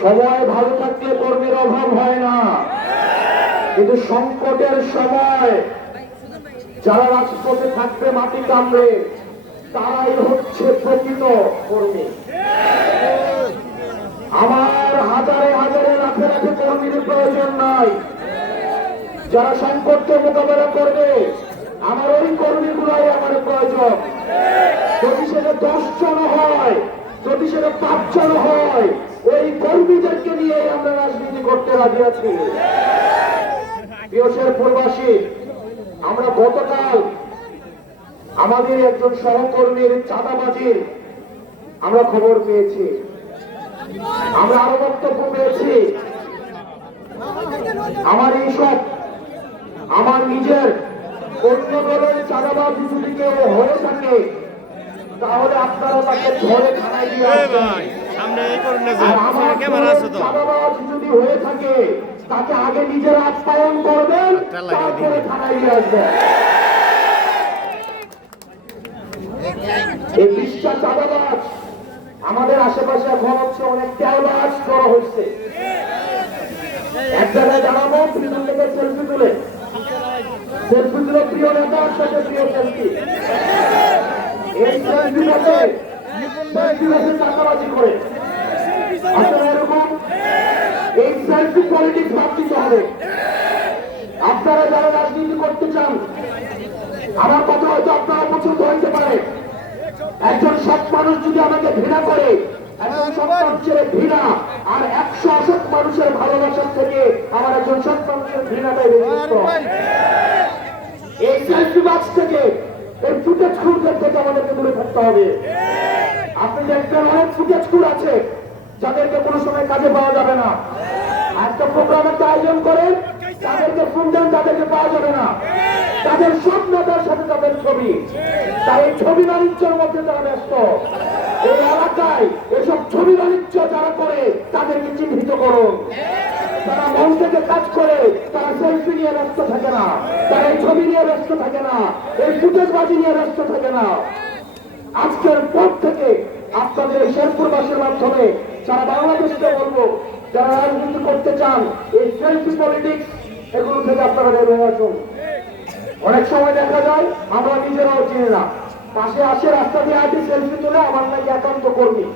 সময় ভালো থাকলে কর্মীর অভাব হয় না। কিন্তু সংকটের সময় যারা রাজপথে থাকবে, মাটি কামড়ে, তারাই হচ্ছে প্রকৃত কর্মী। আমার হাজারে হাজারে লাখে লাখে কর্মীর প্রয়োজন নাই। যারা সংকটকে মোকাবেলা করবে, আমার ওই কর্মীগুলাই আমার প্রয়োজন। যদি সেটা দশ জন হয়, যদি সেটা পাঁচ জন হয়, ওই করতে রাজি আছি। প্রিয় প্রবাসী আমরা গতকাল আমাদের একজন সহকর্মীর চাঁদাবাজির আমরা খবর পেয়েছি। আমরা আরও বক্তব্য পেয়েছি। আমার এইসব আমার নিজের অন্য দলের চাঁদাবাজি যদি কেউ হয়ে থাকে, তাহলে আপনারা তাকে ধরে থানায় দিয়ে। সামনে এই করুন না যে ক্যামেরা আছে তো। যদি হয়ে থাকে তাকে আগে নিজের করবেন তারপরে থানায় আসবেন। এই চাঁদাবাজ আমাদের আশেপাশে এখন হচ্ছে অনেক তেওবাজ করা হচ্ছে। এক জায়গায় দাঁড়াবো পিছন থেকে সেলফি তুলে। সেলফি তুলে প্রিয় নেতার সাথে প্রিয় সেলফি এই সেলফি আপনারা যারা রাজনীতি করতে চান, আমার কথা হয়তো আপনারা পছন্দ হইতে পারে। একজন সৎ মানুষ যদি আমাকে ঘৃণা করে ঘৃণা আর একশো অসৎ মানুষের ভালোবাসার থেকে আমার একজন সৎ মানুষের ঘৃণাটাই এই সেলফি থেকে, এই ফুটেজ খুঁড়দের থেকে আমাদেরকে দূরে থাকতে হবে। আপনি দেখবেন অনেক ফুটেজ খুঁড় আছে, যাদেরকে কোনো সময় কাজে পাওয়া যাবে না। একটা প্রোগ্রাম একটা আয়োজন করেন তাদেরকে ফোন দেন তাদেরকে পাওয়া যাবে না। তাদের সব নেতার সাথে তাদের ছবি। তাই এই ছবি বাণিজ্যের মধ্যে তারা ব্যস্ত, এই এলাকায় এসব ছবি বাণিজ্য যারা করে, তাদেরকে চিহ্নিত করুন। তারা মন থেকে কাজ করে, তারা সেলফি নিয়ে ব্যস্ত থাকে না। তারা এই ছবি নিয়ে ব্যস্ত থাকে না। এই ফুটেজবাজি নিয়ে ব্যস্ত থাকে না। আজকের পর থেকে আপনাদের শেরপুরবাসীর মাধ্যমে সারা বাংলাদেশকে বলব, যারা রাজনীতি করতে চান, এই সেলফি পলিটিক্স এগুলো থেকে আপনারা বের হয়ে আসুন। অনেক সময় দেখা যায়, আমরা নিজেরাও চিনি না। পাশে আসে রাস্তা দিয়ে আগে সেলফি তুলে, আমার নাকি একান্ত কর্মী।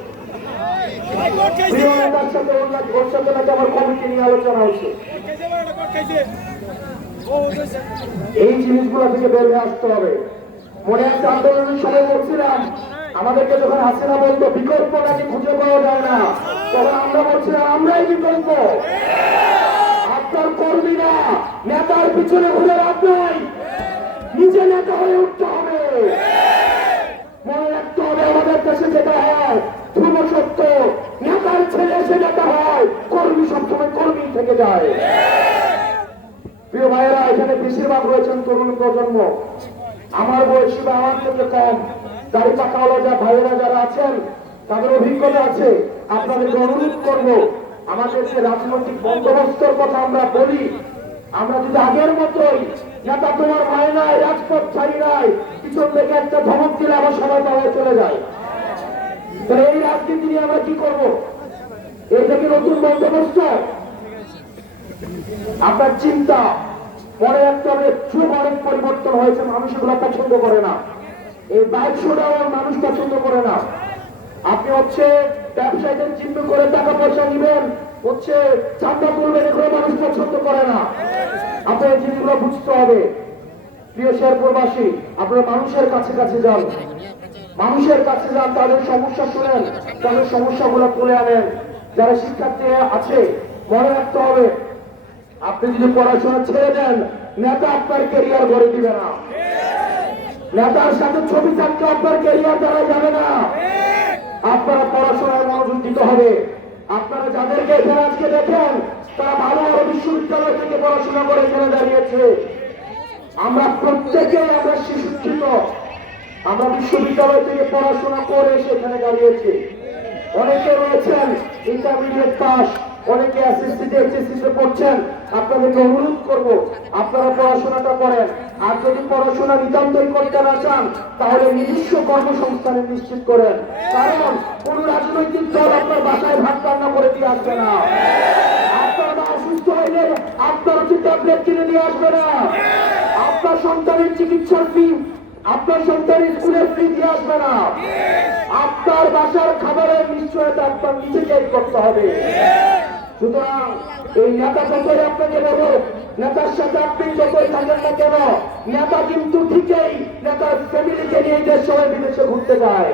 একটা আন্দোলনের সময় আমাদেরকে যখন হাসিনা বলতো, বিকল্প নাকি খুঁজে পাওয়া যায় না? তখন আমরা বলছিলাম, আমরাই বিকল্প। আপনার কর্মীরা নেতার পিছনে ঘুরে লাভ নাই। নিজে নেতা হয়ে উঠতে হবে। মনে রাখতে হবে, আমাদের দেশে যেটা হয় ধ্রুব সত্য। নেতার ছেলে এসে নেতা হয়, কর্মী সবসময় কর্মী থেকে যায়। প্রিয় ভাইয়েরা, এখানে বেশিরভাগ রয়েছেন তরুণ প্রজন্ম। আমার বয়সী বা আমার থেকে কম। দাড়ি পাকাওয়ালা যা ভাইয়েরা যারা আছেন, তাদের অভিজ্ঞতা আছে। আপনাদেরকে অনুরোধ করব, আমাদের যে রাজনৈতিক বন্দোবস্তর কথা আমরা বলি, আমরা যদি আগের মতোই নেতা তোমার হয় নাই, রাজপথ ছাড়ি নাই, পিছন থেকে একটা ধমক দিলে আবার সবাই পাওয়া চলে যায়। তাহলে এই রাজনীতি নিয়ে আমরা কি করব? এটা কি নতুন বন্দোবস্ত, আপনার চিন্তা, পরে একটা যুগ অনেক পরিবর্তন হয়েছে, মানুষ এগুলো পছন্দ করে না। এই বাইক শোডাওয়ার মানুষ পছন্দ করে না। আপনি হচ্ছে ব্যবসায়ীদের চিহ্ন করে টাকা পয়সা নিবেন, হচ্ছে চান্দা করবেন এগুলো মানুষ পছন্দ করে না। আপনার জিনিসগুলো বুঝতে হবে। প্রিয় শেরপুরবাসী, আপনারা মানুষের কাছে কাছে যান। মানুষের কাছে যান, তাদের সমস্যা শুনেন, তাদের সমস্যাগুলো তুলে আনেন। যারা শিক্ষার্থী আছে, মনে রাখতে হবে, আপনি যদি পড়াশোনা ছেড়ে দেন, নেতা আপনার কেরিয়ার গড়ে দিবে না। নেতার সাথে ছবি থাকলে আপনার কেরিয়ার দ্বারা যাবে না। আপনারা পড়াশোনায় মনোযোগ দিতে হবে। আপনারা যাদেরকে এখানে আজকে দেখেন, তারা ভালো ভালো বিশ্ববিদ্যালয় থেকে পড়াশোনা করে এখানে দাঁড়িয়েছে। আমরা প্রত্যেকে আমরা শিক্ষিত। আমরা বিশ্ববিদ্যালয় থেকে পড়াশোনা করে সেখানে দাঁড়িয়েছি। অনেকে রয়েছেন ইন্টারমিডিয়েট পাস অনেকে এসএসসি এইচএসসি তে পড়ছেন। আপনাদেরকে অনুরোধ করব, আপনারা পড়াশোনাটা করেন। আর যদি পড়াশোনা নিতান্তই করতে না চান, তাহলে নিজস্ব কর্মসংস্থানে নিশ্চিত করেন। কারণ কোন রাজনৈতিক দল আপনার বাসায় ভাত রান্না করে দিয়ে আসবে না। আপনার বাসার খাবারের নিশ্চয়তা আপনার নিজেকেই করতে হবে। সুতরাং এই নেতা যতই আপনাকে বলো নেতার সাথে আপনি যতই থাকেন না কেন, নেতা কিন্তু ঠিকই নেতার ফ্যামিলিকে নিয়ে দেশ সবাই বিদেশে ঘুরতে যায়।